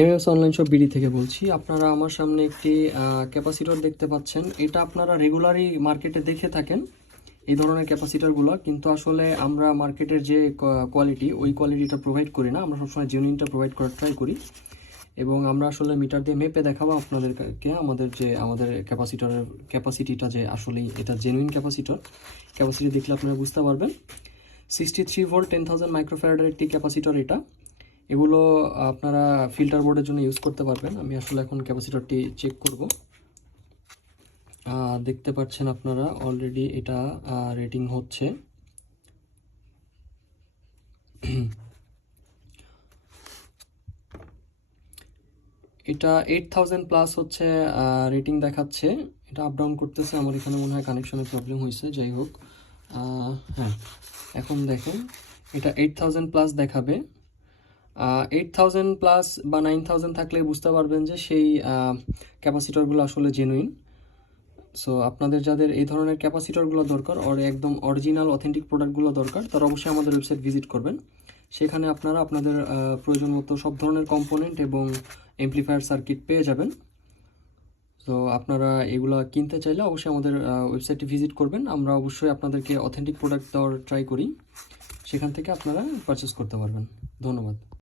MS online shop BD থেকে বলছি। আপনারা আমার সামনে একটি ক্যাপাসিটর দেখতে পাচ্ছেন। এটা আপনারা রেগুলারই মার্কেটে দেখে থাকেন এই ধরনের ক্যাপাসিটরগুলো, কিন্তু আসলে আমরা মার্কেটের যে কোয়ালিটি ওই কোয়ালিটিটা প্রোভাইড করি না। আমরা সবসময় জেনুইনটা প্রোভাইড করার ট্রাই করি এবং আমরা আসলে মিটার দিয়ে মেপে দেখাবো আপনাদেরকে আমাদের ক্যাপাসিটরের ক্যাপাসিটিটা যে আসলেই এটা জেনুইন ক্যাপাসিটি দেখলে আপনারা বুঝতে পারবেন। 63 ভোল্ট 10,000 মাইক্রোফ্যারাডের একটি ক্যাপাসিটর এটা। এগুলো আপনারা ফিল্টার বোর্ডের জন্য ইউজ করতে পারবেন। আমি আসলে এখন ক্যাপাসিটরটি চেক করব। দেখতে পাচ্ছেন আপনারা অলরেডি এটা রেটিং হচ্ছে। এটা 8000 প্লাস হচ্ছে রেটিং দেখাচ্ছে। এটা আপ ডাউন করতেছে, আমার এখানে মনে হয় কানেকশনের প্রবলেম হয়েছে। যাই হোক, হ্যাঁ এখন দেখেন এটা 8000 প্লাস দেখাবে। 8000 প্লাস বা 9000 থাকলে বুঝতে পারবেন যে সেই ক্যাপাসিটরগুলো আসলে জেনুইন। সো আপনাদের যাদের এই ধরনের ক্যাপাসিটরগুলো দরকার, একদম অরিজিনাল অথেন্টিক প্রোডাক্টগুলো দরকার, তারা অবশ্যই আমাদের ওয়েবসাইট ভিজিট করবেন। সেখানে আপনারা আপনাদের প্রয়োজন মতো সব ধরনের কম্পোনেন্ট এবং এমপ্লিফায়ার সার্কিট পেয়ে যাবেন। তো আপনারা এগুলো কিনতে চাইলে অবশ্যই আমাদের ওয়েবসাইটটি ভিজিট করবেন। আমরা অবশ্যই আপনাদেরকে অথেন্টিক প্রোডাক্ট দেওয়ার ট্রাই করি, সেখান থেকে আপনারা পারচেস করতে পারবেন। ধন্যবাদ।